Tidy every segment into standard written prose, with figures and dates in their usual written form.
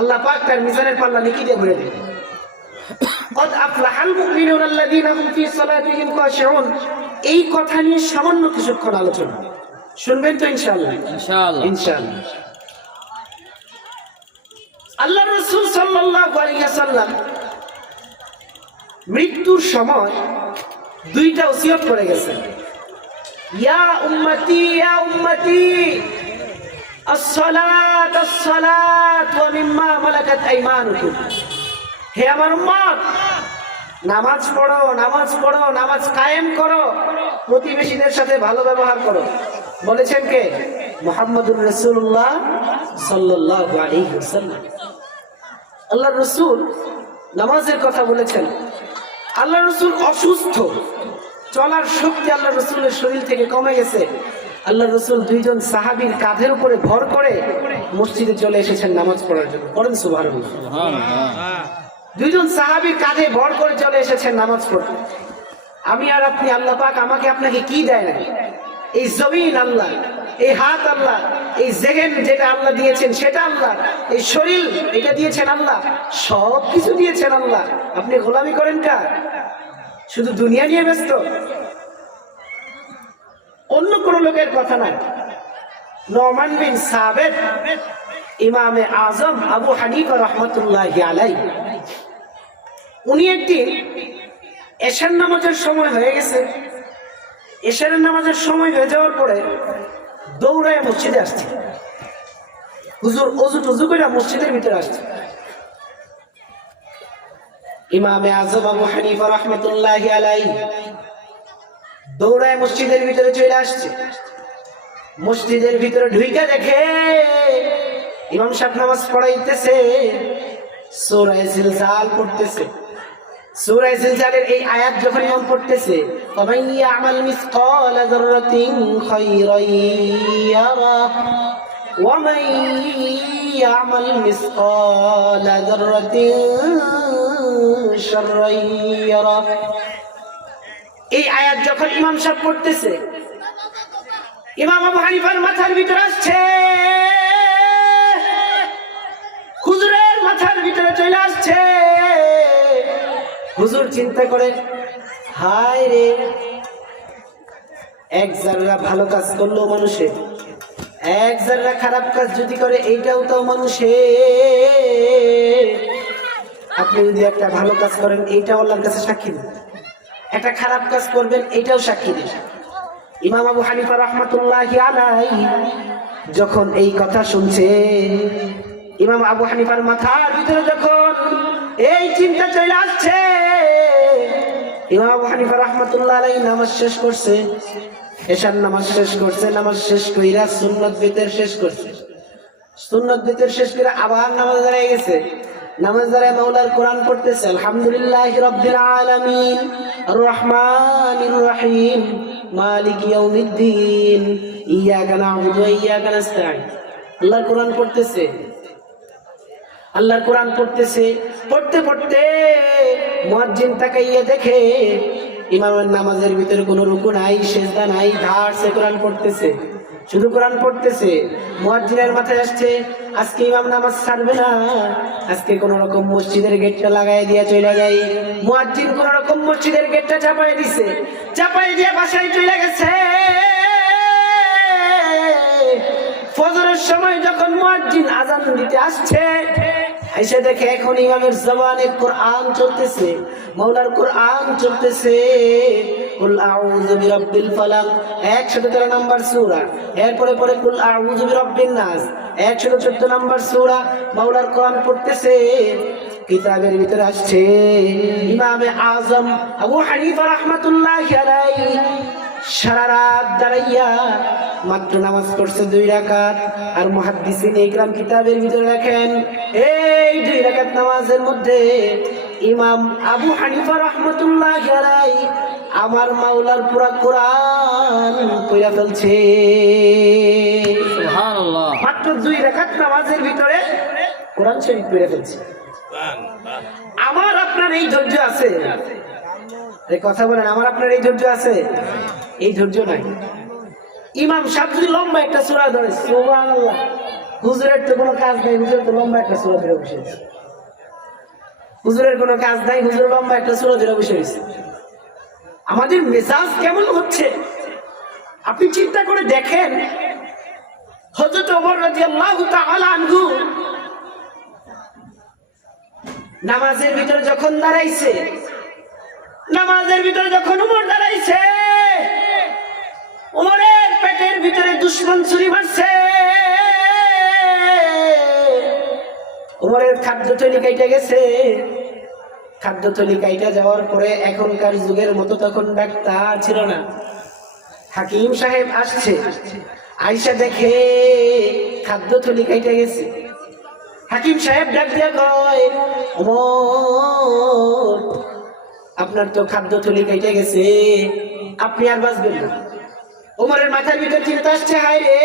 আল্লাহ পাক তার মিজানের পাল্লা নেকি দিয়ে ভরে দেবে। কদ আফলাহাল মুমিনুনা আল্লাযীনা হুম ফী সালাতিহিম খাশিউন। এই কথা নিয়ে সামান্য কিছুক্ষণ আলোচনা শুনবেন তো ইনশাআল্লাহ? ইনশাআল্লাহ ইনশাআল্লাহ। আল্লাহর রাসূল সাল্লাল্লাহু আলাইহি ওয়াসাল্লাম মৃত্যুর সময় দুইটা ওসিয়ত করে গেছেন। ইয়া উম্মতি as-salat as-salat wa mimma malakat aymanukum। হে আমার উম্মত, নামাজ পড়ো, নামাজ পড়ো, নামাজ কায়েম করো, প্রতিবেশীদের সাথে ভালো ব্যবহার করো। বলেছেন কে? মুহাম্মদুর রাসূলুল্লাহ সাল্লাল্লাহু আলাইহি ওয়াসাল্লাম। আল্লাহর রাসূল নামাজের কথা বলেছেন। আল্লাহর রাসূল অসুস্থ, চলার শক্তি আল্লাহর রাসূলের শরীর থেকে কমে গেছে। আল্লাহর রাসূল দুইজন সাহাবীর কাঁধের উপরে ভর করে মসজিদে চলে এসেছেন নামাজ পড়ার জন্য। পড়েন সুবহানাল্লাহ। দুইজন সাহাবীর কাঁধে ভর করে চলে এসেছেন নামাজ পড়তে। আমি আর আপনি, আল্লাহ পাক আমাকে আপনাকে কি দেয় না? এই জমিন আল্লাহ, এই হাত আল্লাহ, এই জেহেন যেটা আল্লাহ দিয়েছেন সেটা আল্লাহ, এই শরীর এটা দিয়েছেন আল্লাহ, সব কিছু দিয়েছেন আল্লাহ। আপনি গোলামি করেন কার? শুধু দুনিয়া নিয়ে ব্যস্ত, অন্য কোন লোকের কথা নাই। নোমান বিন সাবিত ইমামে আজম আবু হানিফা রাহমাতুল্লাহি আলাইহি, উনি একদিন এশার নামাজের সময় হয়ে গেছে। এশারের নামাজের সময় হয়ে যাওয়ার পরে দৌড়ায় মসজিদে আসছে। হুজুর ওযু টুযু করে মসজিদের ভিতরে আসছে। ইমামে আজম আবু হানিফা রাহমাতুল্লাহি আলাইহি দৌড়ায় মসজিদের ভিতরে চলে আসছে। মসজিদের ভিতরে ঢুইকা দেখে ইমাম সাহেব নামাজ পড়াইতেছে, সূরা জিলজাল পড়তেছে। সূরা জিলজালের এই আয়াত যখন ইমাম পড়তেছে, ফামান ইয়ামাল মিসকালা যাররাতিন খায়রান ইয়ারা ওয়া মান ইয়ামাল মিসকালা যাররাতিন শাররান ইয়ারা। এই আয়াত যখন ইমাম সাহেব পড়তেছে, ইমাম আবু হানিফার মাথার ভিতরে আসছে, হুজুরের মাথার ভিতরে চলে আসছে। হুজুর চিন্তা করে, হায় রে, এক যারা ভালো কাজ করলো মানুষে, এক যারা খারাপ কাজ যদি করে এইটাও তো মানুষে। আপনি যদি একটা ভালো কাজ করেন এইটাও আল্লাহর কাছে সাক্ষী দেন, একটা খারাপ কাজ করবেন এইটাও সাক্ষী দেন। ইমাম আবু হানিফা রাহমাতুল্লাহি আলাইহি যখন এই কথা শুনছে, ইমাম আবু হানিফার মাথার ভিতরে যখন এই চিন্তা চলে আসছে, ইমাম আবু হানিফা রাহমাতুল্লাহি আলাইহি নামাজ শেষ করছে, এশার নামাজ শেষ করছে। নামাজ শেষ কইরা সুন্নাত বিতর শেষ করছে। সুন্নাত বিতর শেষ করে আবার নামাজ দাঁড়িয়ে গেছে। নামাজ দাঁড়ায় মাওলার কোরআন পড়তেছে, আলহামদুলিল্লাহি রাব্বিল আলামিন আর রহমানির রহিম মালিকি ইয়াউমিদ্দিন ইয়্যাকা না'বুদু ওয়া ইয়্যাকা নাস্তাঈন। আল্লাহর কোরআন পড়তেছে, আল্লাহর কোরআন পড়তেছে। পড়তে পড়তে মুয়াজ্জিন তাকাইয়া দেখে ইমামের নামাজের ভিতরে কোনো রুকু নাই, সিজদা নাই, ধার সে কোরআন পড়তেছে, শুধু কোরআন পড়তেছে। মুয়াজ্জিনের মাথায় আসছে, আজকে ইমাম নামাজ ছাড়বে না, আজকে কোন রকম মসজিদের গেটটা লাগাই দিয়ে চলে যাই। মুয়াজ্জিন কোন রকম মসজিদের গেটটা চাপাই দিছে, চাপাই দিয়ে বাসায় চলে গেছে। ফজরের সময় যখন মুয়াজ্জিন আযান দিতে আসছে, এসে দেখে এখন ইমামের জবানে কোরআন চলতেছে, মাওলার কোরআন চলতেছে। কুল আউযু বিরাব্বিল ফালাক 113 নম্বর সূরা, এরপরে পরে কুল আউযু বিরাব্বিন নাস 114 নম্বর সূরা। মাওলার কোরআন পড়তেছে, কিতাবের ভিতরে আসছে ইমামে আজম আবু হানিফা রাহমাতুল্লাহি আলাইহি সারা রাত দাঁড়াইয়া মাত্র নামাজ পড়ছে 2 রাকাত। আর মুহাদ্দিসিন ইকরাম কিতাবের ভিতরে লেখেন, এই 2 রাকাত নামাজের মধ্যে ইমাম আবু হানিফা রাহমাতুল্লাহি আলাইহি আমার মাওলার পুরা কোরআন পড়া ফেলছে। সুবহানাল্লাহ। মাত্র 2 রাকাত নামাজের ভিতরে কোরআন শরীফ পড়া ফেলছে। আমার আপনার এই ধৈর্য আছে? এই কথা বলেন, আমার আপনার এই ধৈর্য আছে? এই ধৈর্য নাই। ইমাম সাহেব যদি লম্বা একটা সূরা ধরে, সুবহানাল্লাহ, হুজুরের তো কোনো কাজ নাই, হুজুর তো লম্বা একটা সূরা ধরে বসে আছে। হুজুরের কোনো কাজ নাই, হুজুর লম্বা একটা সূরা ধরে বসে আছে। আমাদের মেজাজ কেমন হচ্ছে আপনি চিন্তা করে দেখেন। হযরত ওমর রাদিয়াল্লাহু তাআলা আনহু নামাজের ভিতরে যখন দাঁড়াইছে, নামাজের ভিতরে যখন ওমর দাঁড়াইছে, ওমরের পেটের ভিতরে দুশমন ছুরি মারছে। ওমরের খাদ্যথলি কাইটা গেছে। খাদ্যথলি কাইটা যাওয়ার পরে এখনকার যুগের মতো তখন ডাক্তার ছিল না। হাকিম সাহেব আসছে, আইসা দেখে খাদ্যথলি কাইটা গেছে। হাকিম সাহেব ডাক দিয়া কয়, ওমর আপনার তো খাদ্যথলি কাইটা গেছে, আপনি আর বাঁচবেন না। ওমরের মাথার ভিতর চিন্তা আসছে, হায় রে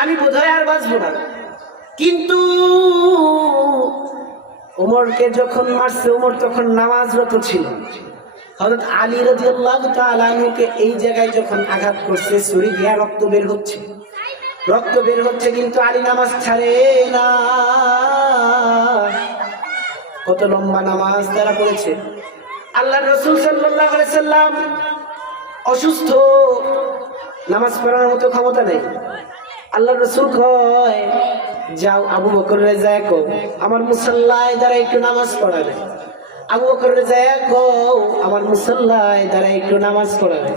আমি বোধহয় আর বাঁচবো না। কিন্তু ওমরকে যখন মারছে, ওমর তখন নামাজরত ছিল। হযরত আলী রাদিয়াল্লাহু তাআলা আনহুকে এই জায়গায় যখন আঘাত করছে, ছুরি দিয়া রক্ত বের হচ্ছে, রক্ত বের হচ্ছে, কিন্তু আলী নামাজ ছাড়ে না। কত লম্বা নামাজ তারা পড়েছে। আল্লাহর রাসূল সাল্লাল্লাহু আলাইহি সাল্লাম অসুস্থ, নামাজ পড়ার মতো ক্ষমতা নেই। আল্লাহর রাসূল কয়, যাও আবু বকরের যায় কও আমার মুসাল্লায় দ্বারা একটু নামাজ পড়াবে। আবু বকরের যায় কও আমার মুসাল্লায় দ্বারা একটু নামাজ পড়াবে।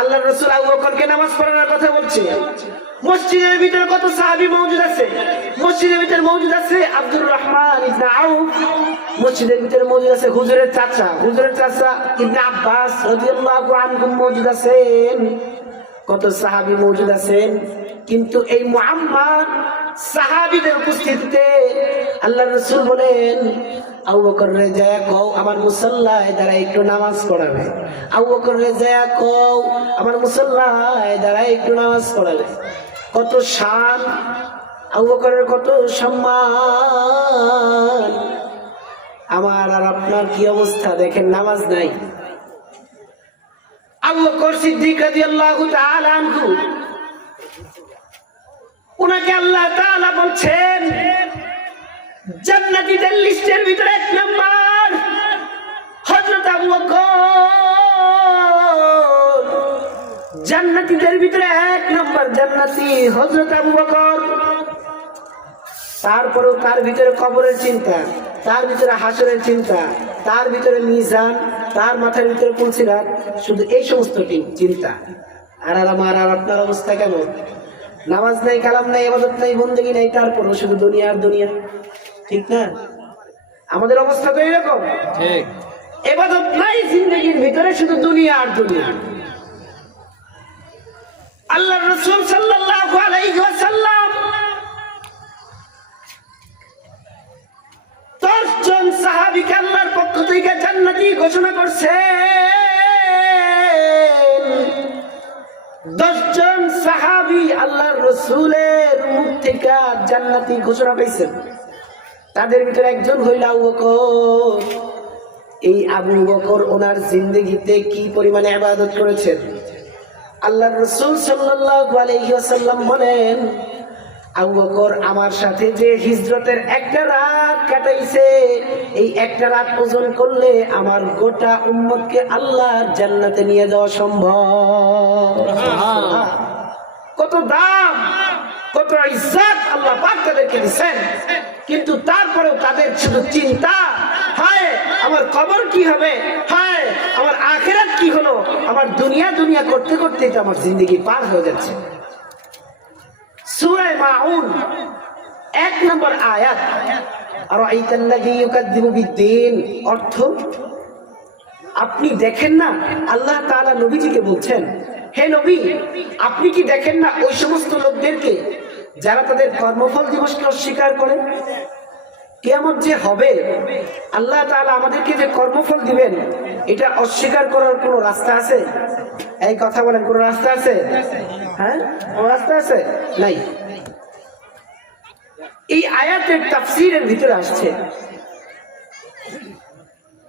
আল্লাহর রাসূল আবু বকরকে নামাজ পড়ানোর কথা বলছে। মসজিদের ভিতরে কত সাহাবী মওজুদ আছে। মসজিদের ভিতরে মওজুদ আছে আব্দুর রহমান ইবনে আউফ, মসজিদের ভিতরে মওজুদ আছে হুজুরের চাচা ইবনে আব্বাস রাদিয়াল্লাহু আনহু মওজুদ আছেন। কত সাহাবী মওজুদ আছেন। কিন্তু এই মুহাম্মদ সাহাবীদের উপস্থিতিতে আল্লাহর রাসূল বলেন, আবু বকর রে যায় কও আমার মুসাল্লায় দ্বারা একটু নামাজ পড়াবে। আবু বকর রে যায় কও আমার মুসাল্লায় দ্বারা একটু নামাজ পড়াবে। কত শান, আবু বকরের কত সম্মান। আমার আর আপনার কি অবস্থা দেখেন, নামাজ নাই। আবু বকর সিদ্দিক রাদিয়াল্লাহু তাআলা আনহু, উনাকে আল্লাহ তাআলা বলছেন জান্নাতীদের লিস্টের ভিতরে 1 নাম্বার হযরত আবু বকর। জান্নাতীদের ভিতরে 1 নাম্বার জান্নাতি হযরত আবু বকর। তারপরেও তার ভিতরে কবরের চিন্তা, তার ভিতরে হাসরের চিন্তা, তার ভিতরে মিজান, তার মাথার ভিতরে পুলসিরাত, শুধু এই সমস্ত চিন্তা। আর আমার আর আপনার অবস্থা কেমন? নামাজ নাই, কালাম নাই, ইবাদত নাই, বন্দেগী নাই, তারপরও শুধু দুনিয়া আর দুনিয়া। ঠিক না? আমাদের অবস্থা তো এরকম। ঠিক। ইবাদত নাই জিন্দেগীর ভিতরে, শুধু দুনিয়া আর দুনিয়া। আল্লাহর রাসূল সাল্লাল্লাহু আলাইহি ওয়াসাল্লাম 10 জন সাহাবীকে আল্লাহর পক্ষ থেকে জান্নাতি ঘোষণা করছে। 10 জন সাহাবী আল্লাহর রাসূলের মুখ থেকে জান্নাতি ঘোষণা পাইছেন। তাদের ভিতরে একজন হইল আবু বকর। এই আবু বকর ওনার জিন্দেগিতে কি পরিমাণে ইবাদত করেছেন। আল্লাহর রাসূল সাল্লাল্লাহু আলাইহি ওয়াসাল্লাম বলেন, আবু বকর আমার সাথে যে হিজরতের একটা রাত কাটাইছে, এই একটা রাত ওজন করলে আমার গোটা উম্মতকে আল্লাহর জান্নাতে নিয়ে যাওয়া সম্ভব। কত দাম, কত ইজ্জত আল্লাহ পাক তাদেরকে দিয়েছেন। কিন্তু তারপরেও তাদের শুধু চিন্তা, হায় আমার কবর কি হবে, হায় আমার আখিরাত কি হলো। আমার দুনিয়া দুনিয়া করতে করতে তো আমার জিন্দেগি পার হয়ে যাচ্ছে। সূরা মাউন 1 নম্বর আয়াত, আরাইতাল্লাযী ইউকাযযিবু বিদ্দীন। অর্থ, আপনি দেখেন না, আল্লাহ তাআলা নবীজিকে বলছেন, হে নবী আপনি কি দেখেন না ওই সমস্ত লোকদেরকে যারা তাদের কর্মফল দিবসকে অস্বীকার করে। কিয়ামত যে হবে, আল্লাহ তাআলা আমাদেরকে যে কর্মফল দিবেন, এটা অস্বীকার করার কোনো রাস্তা আছে? এই কথা বলেন, কোনো রাস্তা আছে? হ্যাঁ, কোনো রাস্তা আছে? নাই। এই আয়াতের তাফসীরের ভিতরে আসছে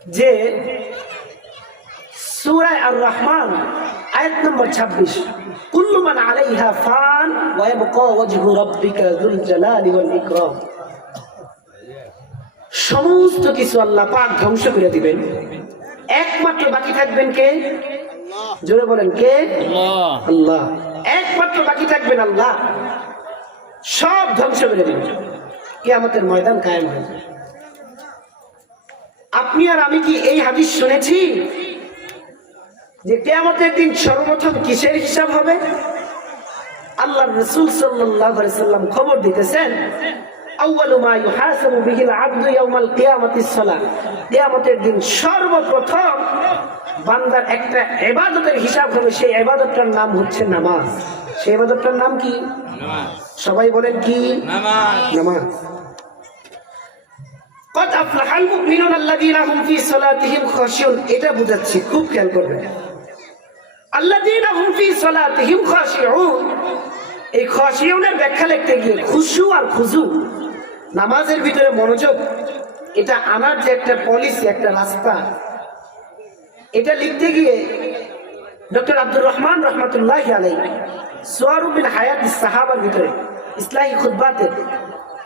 যে সূরা আর রহমান আয়াত নম্বর 26, কুল্লু মান আলাইহা ফান ওয়া ইয়াবকা ওয়াজহু রাব্বিকা যুল জালালি ওয়াল ইকরাম। সমস্ত কিছু আল্লাহ পাক ধ্বংস করে দিবেন, একমাত্র বাকি থাকবেন কে? জোরে বলেন কে? আল্লাহ। আল্লাহ একমাত্র বাকি থাকবেন আল্লাহ, সব ধ্বংস করে দিবেন, কিয়ামতের ময়দান কায়েম হয়ে যাবে। আপনি আর আমি কি এই হাদিস শুনেছি যে কিয়ামতের দিন সর্বপ্রথম কিসের হিসাব হবে? আল্লাহর রাসূল সাল্লাল্লাহু আলাইহি সাল্লাম খবর দিতেছেন, আউয়ালু মা ইউহাসাবু বিহিল আবদু ইয়াউমাল কিয়ামাতিস সালাত। কিয়ামতের দিন সর্বপ্রথম বান্দার একটা ইবাদতের হিসাব হবে, সেই ইবাদতটার নাম হচ্ছে নামাজ। সেই ইবাদতটার নাম কি? নামাজ। সবাই বলেন কি? নামাজ। নামাজ। কদ আফলাহাল মুমিনুনা আল্লাযীনা হুম ফি সালাতিহিম খাশিউন, এটা বুঝাচ্ছি, খুব খেয়াল করবেন। আল্লাযীনা হুম ফি সালাতিহিম খাশিউন, এই খাশিউনের ব্যাখ্যা লিখতে গিয়ে খুশু আর খুজু, নামাজের ভিতরে মনোযোগ, এটা আনার যে একটা পলিসি, একটা রাস্তা, এটা লিখতে গিয়ে ডক্টর আব্দুর রহমান রহমাতুল্লাহি আলাইহি সুয়ারু মিন হায়াতিস সাহাবার ভিতরে ইসলাহি খুতবাতের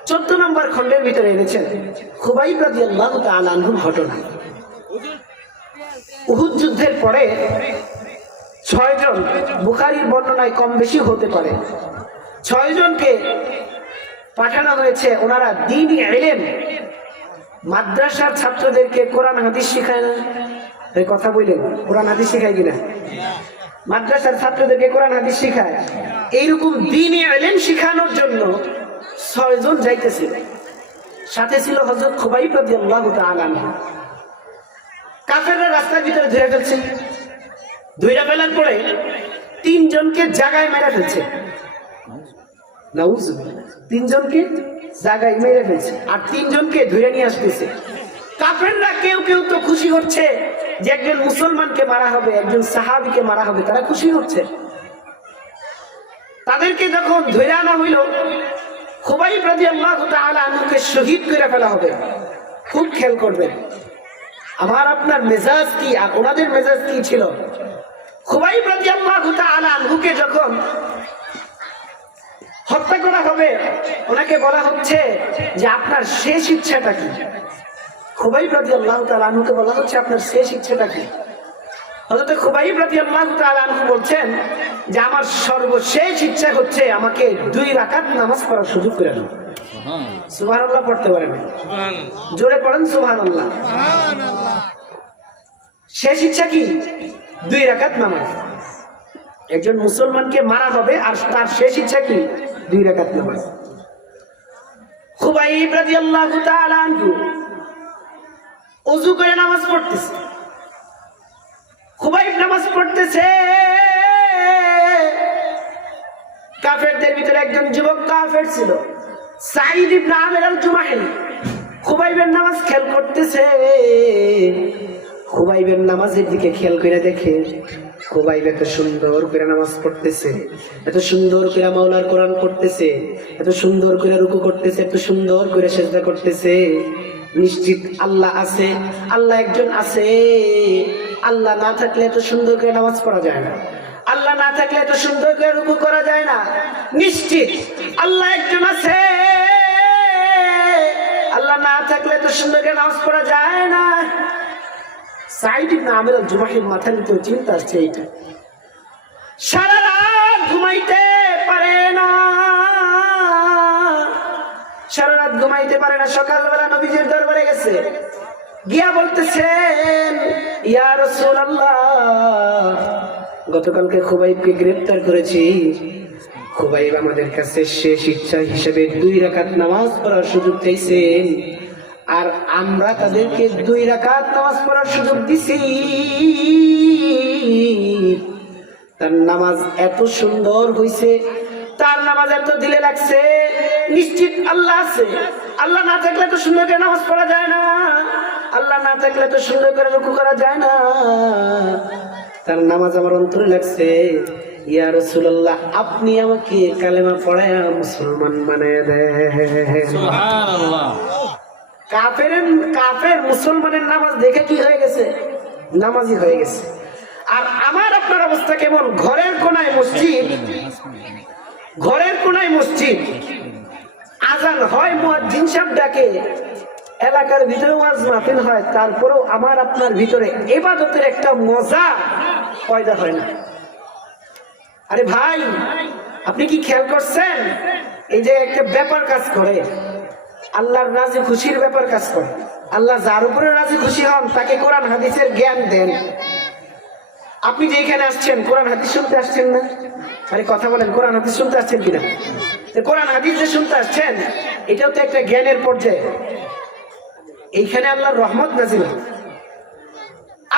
14 নম্বর খণ্ডের ভিতরে এনেছেন খুবাইব রাদিয়াল্লাহু তাআলা আনহুর ঘটনা। উহুদ যুদ্ধের পরে 6 জন, বুখারীর বর্ণনায় কম বেশি হতে পারে, 6 জনকে পাঠানো হয়েছে। ওনারা দ্বীনি ইলম, মাদ্রাসার ছাত্রদেরকে কোরআন হাদিস শেখায় না? এই কথা বললেন, কোরআন হাদিস শেখায় কিনা? মাদ্রাসার ছাত্রদেরকে কোরআন হাদিস শেখায়। এইরকম দ্বীনি ইলম শেখানোর জন্য 6 জন যাইতেছিল, সাথে ছিল হযরত খুবাইব রাদিয়াল্লাহু তাআলা আনহু। কাফেররা রাস্তার ভিতরে ধরে ফেলছে, ধরে ফেলার পরে 3 জনকে জায়গায় মেরে ফেলছে। নাউজুবিল্লাহ, 3 জনকে জায়গায় মেরে ফেলছে, আর 3 জনকে ধরে নিয়ে আসতেছে। কাফেররা কেউ কেউ তো খুশি হচ্ছে যে একজন মুসলমানকে মারা হবে, একজন সাহাবীকে মারা হবে, তারা খুশি হচ্ছে। তাদেরকে যখন ধরে আনা হইল, খুবাইব রাদিয়াল্লাহু তাআলা আনহুকে শহীদ করে ফেলা হবে। খুব খেয়াল করবেন, আমার আপনার মেজাজ কি আর ওনাদের মেজাজ কি ছিল। খুবাইব রাদিয়াল্লাহু তাআলা আনহুকে যখন হত্যা করা হবে, ওনাকে বলা হচ্ছে যে আপনার শেষ ইচ্ছাটা কি? খুবাইব রাদিয়াল্লাহু তাআলা আনহুকে বলা হচ্ছে আপনার শেষ ইচ্ছাটা কি? হযরত খুবাইব রাদিয়াল্লাহু তাআলা আনহু বলছেন যে আমার সর্বশেষ ইচ্ছা হচ্ছে আমাকে 2 রাকাত নামাজ পড়ার সুযোগ করে দাও। সুবহানাল্লাহ পড়তে পারেন? জোরে পড়েন সুবহানাল্লাহ। শেষ ইচ্ছা কি? 2 রাকাত নামাজ। একজন মুসলমানকে মারা হবে আর তার শেষ ইচ্ছা কি? 2 রাকাত নামাজ। খুবাইব রাদিয়াল্লাহু তাআলা আনহু ওযু করে নামাজ পড়তেছে। খুবাইব নামাজ পড়তেছে, কাফেরদের ভিতরে একজন যুবক কাফের ছিল, সাঈদ ইবনে আমির আল-জুমাহি, খুবাইবের নামাজ খেয়াল করতেছে। খুবাইবের নামাজের দিকে খেয়াল করে দেখে খুবাইব এত সুন্দর করে নামাজ পড়তেছে, এত সুন্দর করে মাওলার কোরআন পড়তেছে, এত সুন্দর করে রুকু করতেছে, এত সুন্দর করে সিজদা করতেছে। নিশ্চিত আল্লাহ আছে, আল্লাহ একজন আছে। আল্লাহ না থাকলে এত সুন্দর করে নামাজ পড়া যায় না, আল্লাহ না থাকলে এত সুন্দর করে রুকু করা যায় না। নিশ্চিত আল্লাহ একজন আছে, আল্লাহ না থাকলে এত সুন্দর করে নামাজ পড়া যায় না। সাঈদ ইবনে আমির আল-জুমাহির মাথার ভিতরে চিন্তা আসছে এইটা। সারা রাত ঘুমাইতে পারে না, সারা রাত ঘুমাইতে পারে না। সকালবেলা নবীজির দরবারে গেছে, গিয়া বলতেছেন ইয়া রাসূলুল্লাহ, গতকালকে খুবাইবকে গ্রেফতার করেছি। খুবাইব আমাদের কাছে শেষ ইচ্ছা হিসেবে 2 রাকাত নামাজ পড়ার সুযোগ চাইছেন, আর আমরা তাদেরকে 2 রাকাত নামাজ পড়ার সুযোগ দিছি। তার নামাজ এত সুন্দর হইছে, তার নামাজ এত দিলে লাগছে। নিশ্চিত আল্লাহ আছে, আল্লাহ না থাকলে তো সুন্দর করে নামাজ পড়া যায় না, আল্লাহ না থাকলে তো সুন্দর করে রুকু করা যায় না। তার নামাজ আমার অন্তরে লাগছে। ইয়া রাসূলুল্লাহ, আপনি আমাকে কালেমা পড়ায়া মুসলমান বানায় দেন। সুবহানাল্লাহ। কাফের মুসলমানের নামাজ দেখে কি হয়ে গেছে? নামাজি হয়ে গেছে। আর আমার আপনার অবস্থা কেমন? ঘরের কোনায় মসজিদ, ঘরের কোনায় মসজিদ, আজান হয়, মুয়াজ্জিন সাহেব ডাকে, এলাকার ভিতরে ওয়াজ মাহফিল হয়, তারপরেও আমার আপনার ভিতরে ইবাদতের একটা মজা পয়দা হয় না। আরে ভাই, আপনি কি খেয়াল করছেন? এই যে একটা ব্যাপার কাজ করে, আল্লাহর রাজি খুশির ব্যাপার কাজ করে। আল্লাহ যার উপরে রাজি খুশি হন তাকে কোরআন হাদিসের জ্ঞান দেন। আপনি যে এখানে আসছেন কোরআন হাদিস শুনতে আসছেন না? আরে কথা বলেন, কোরআন হাদিস শুনতে আসছেন কিনা? কোরআন হাদিস যে শুনতে আসছেন এটাও তো একটা জ্ঞানের পর্যায়ে। এইখানে আল্লাহর রহমত নাজিল হয়।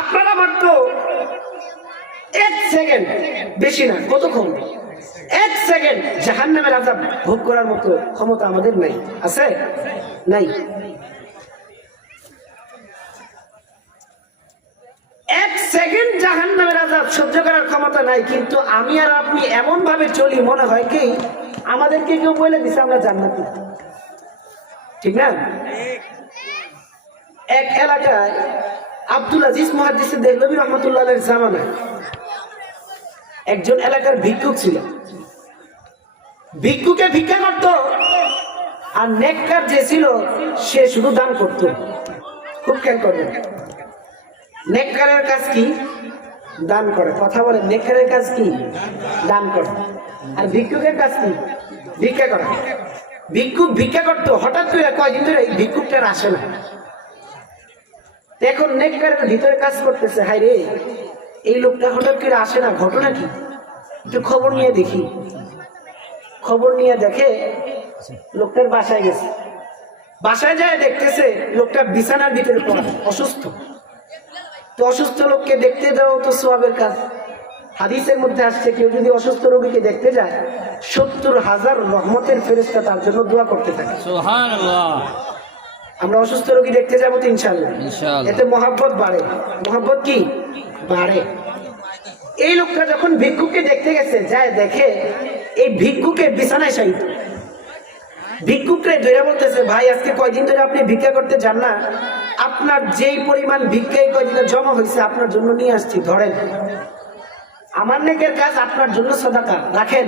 আপনারা মাত্র 1 সেকেন্ড, বেশি না, কতক্ষণ, 1 সেকেন্ড জাহান্নামের আযাব ভোগ করার মতো ক্ষমতা আমাদের নাই। আছে? নাই। 1 সেকেন্ড জাহান্নামের আযাব সহ্য করার ক্ষমতা নাই। কিন্তু আমি আর আপনি এমন ভাবে চলি, মনে হয় কি আমাদেরকে কেউ বলে দিছে আমরা জান্নাতি। ঠিক না? এক এলাকায় আব্দুল আজিজ মুহাদ্দিস দেহলভী রাহমাতুল্লাহ আলাইহির জামানায় একজন এলাকার ভিক্ষুক ছিল। ভিক্ষুকে ভিক্ষা করত, আর নেককার যে ছিল সে শুধু দান করত। খুব খেয়াল করবেন, নেককারের কাজ কি? দান করে। কথা বলে, নেককারের কাজ কি? দান করে। আর ভিক্ষুকের কাজ কি? ভিক্ষা করা। ভিক্ষুক ভিক্ষা করতো, হঠাৎ করে কয়দিন ধরে এই ভিক্ষুকটার আসে না। এখন নেককারের ভিতরে কাজ করতেছে, হাই রে এই লোকটা হঠাৎ করে আসে না, ঘটনা কি? একটু খবর নিয়ে দেখি। খবর নিয়ে দেখে লোকটার বাসায় গেছে। বাসায় যায় দেখতেছে লোকটা বিছানার ভিতরে পড়া, অসুস্থ। তো অসুস্থ লোককে দেখতে যাও তো সওয়াবের কাজ। হাদিসের মধ্যে আসছে কেউ যদি অসুস্থ রোগীকে দেখতে যায় 70,000 রহমতের ফেরেশতা তার জন্য দোয়া করতে থাকে। সুবহানাল্লাহ। আমরা অসুস্থ রোগী দেখতে যাবো তো ইনশাআল্লাহ। এতে মহব্বত বাড়ে। মহব্বত কি বাড়ে? এই লোকটা যখন ভিক্ষুককে দেখতে গেছে, যায় দেখে এই ভিক্ষুকের বিছানায় শায়িত। ভিক্ষুকরে ধরে বলতেছে, ভাই আজকে কয়দিন ধরে আপনি ভিক্ষা করতে যান না, আপনার যেই পরিমাণ ভিক্ষা এই কয়দিনে জমা হয়েছে আপনার জন্য নিয়ে আসছি, ধরেন। আমার নেকের কাজ, আপনার জন্য সাদাকা রাখেন।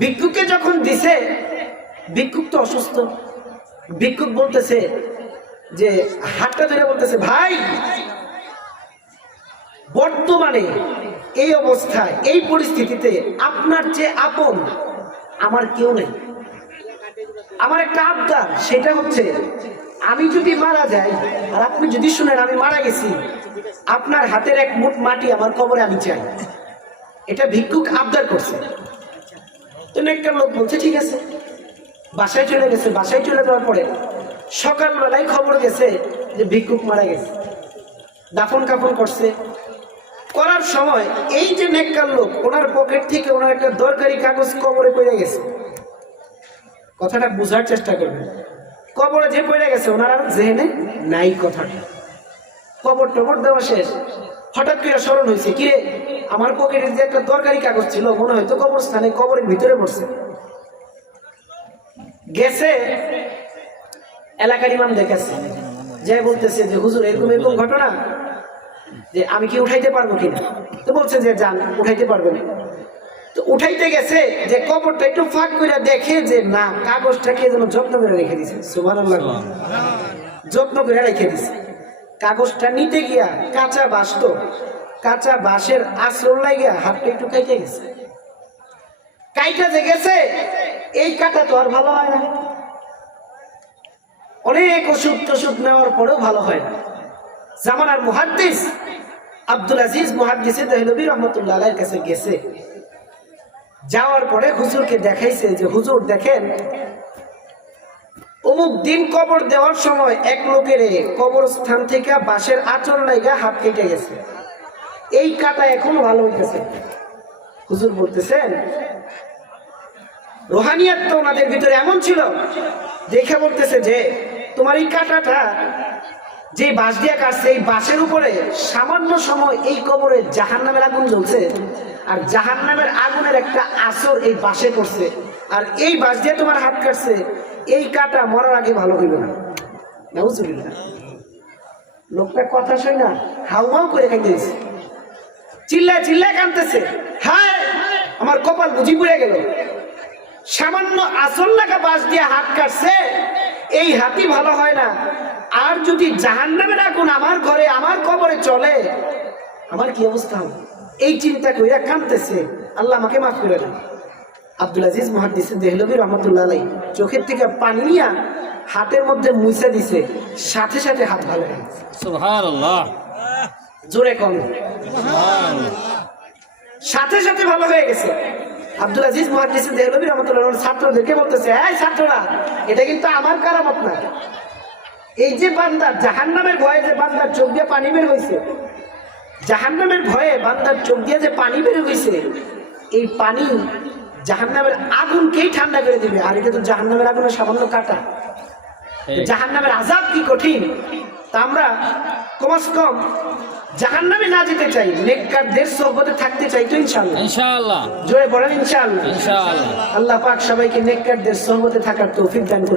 ভিক্ষুককে যখন দিছে, ভিক্ষুক তো অসুস্থ। ভিক্ষুক বলতেছে যে, হাতটা ধরে বলতেছে, ভাই বর্তমানে এই অবস্থায় এই পরিস্থিতিতে আপনার চেয়ে আপন আমার কেউ নেই। আমার একটা আবদার, সেটা হচ্ছে আমি যদি মারা যাই আর আপনি যদি শুনেন আমি মারা গেছি, আপনার হাতের এক মুঠ মাটি আমার কবরে আমি চাই। এটা ভিক্ষুক আবদার করছে। তো একটা লোক বলছে ঠিক আছে, বাসায় চলে গেছে। বাসায় চলে যাওয়ার পরে সকালবেলায় খবর গেছে যে ভিক্ষুক মারা গেছে। দাফন কাফন করছে। করার সময় এই যে নেককার লোক, ওনার পকেট থেকে ওনার একটা দরকারি কাগজ কবরে পড়ে গেছে। কথাটা বুঝার চেষ্টা করবেন। কবরে যে পড়ে গেছে ওনার আর জেহেনে নাই কথাটা। কবর টবর দেওয়া শেষ, হঠাৎ করে স্মরণ হয়েছে, কিরে আমার পকেটের যে একটা দরকারি কাগজ ছিল মনে হয়তো কবরস্থানে কবরের ভিতরে পড়ছে। গেছে, এলাকার ইমাম দেখেছে, যে বলতেছে যে হুজুর এরকম এরকম ঘটনা, যে আমি কি উঠাইতে পারবো কিনা? তো বলছে যে যান, উঠাইতে পারবেন। তো উঠাইতে গেছে, যে কবরটা একটু ফাঁক করে দেখে যে না, কাগজটাকে যেন যত্ন করে রেখে দিছে। সুবহানাল্লাহ, যত্ন করে রেখে দিছে। কাগজটা নিতে গিয়া কাঁচা বাঁশ, তো কাঁচা বাঁশের আশ্রয় লাগিয়া হাতটা একটু কাইটে গেছে। কাইটা যে গেছে, এই কাটা তো আর ভালো হয় না। অনেক ওষুধ টষুধ নেওয়ার পরেও ভালো হয় না। জামানার মুহাদ্দিস আব্দুল আজিজ মুহাদ্দিস দেহলভী রাহমাতুল্লাহ আলাইহির কাছে গেছে। যাওয়ার পরে হুজুরকে দেখাইছে যে হুজুর দেখেন, অমুক দিন কবর দেওয়ার সময় এক লোকের কবরস্থান থেকে বাঁশের আঁচল লাগা হাত কেটে গেছে। এই কাটা এখনো ভালো হইতেছে। হুজুর বলতেছেন রোহানিয়াত তো ওনাদের ভিতরে এমন ছিল, দেখে বলতেছে যে তোমার এই কাটাটা যে বাঁশ দিয়ে কাটছে, এই বাঁশের উপরে সামান্য সময় এই কবরে জাহান্নামের আগুন জ্বলছে, আর জাহান্নামের আগুনের একটা আসর এই বাঁশে পড়ছে, আর এই বাঁশ দিয়ে তোমার হাত কাটছে, এই কাটা মরার আগে ভালো হইল না। নাউজুবিল্লাহ। লোকটা কথা শোয় না, হাউমাউ করে খাইতে দিয়েছে। চিল্লায় চিল্লায় কাঁদতেছে, হায় আমার কপাল বুঝি পুড়ে গেল, সামান্য আসল লাগা বাঁশ দিয়ে হাত কাটছে, এই হাতই ভালো হয় না, আর যদি জাহান্নামের আগুন আমার ঘরে আমার কবরে চলে আমার কি অবস্থা হবে, এই চিন্তা কইরা কাঁদতেছে। আল্লাহ আমাকে মাফ করে দেন। আব্দুল আজিজ মুহাদ্দিস দেহলভী রহমাতুল্লাহ আলাইহি চোখের থেকে পানি নিয়ে হাতের মধ্যে মুছে দিছে, সাথে সাথে হাত ভালো হয়ে গেছে। সুবহানাল্লাহ, জোরে কম, সাথে সাথে ভালো হয়ে গেছে। আব্দুল আজিজ মুহাদ্দিস দেহলভী রহমাতুল্লাহ আলাইহি ছাত্রদেরকে বলতেছে, এই ছাত্ররা, এটা কিন্তু আমার কারামত না, এই যে বান্দা জাহান্নামের ভয়ে যে বান্দার চোখ দিয়ে পানি বের হয়েছে, জাহান্নামের ভয়ে বান্দার চোখ দিয়ে যে পানি বের হয়েছে, এই পানি জাহান্নামের আগুনকেই ঠান্ডা করে দিবে। আর এটা তো জাহান্নামের আগুনের সামান্য কাটা, জাহান্নামের আযাব কি কঠিন। তা আমরা কমস কম জাহান্নামে না যেতে চাই, নেককারদের সোহবতে থাকতে চাই তো ইনশাআল্লাহ। ইনশাআল্লাহ, জোরে বলেন ইনশাআল্লাহ। ইনশাআল্লাহ। আল্লাহ পাক সবাইকে নেককারদের সোহবতে থাকার তৌফিক দান করুন।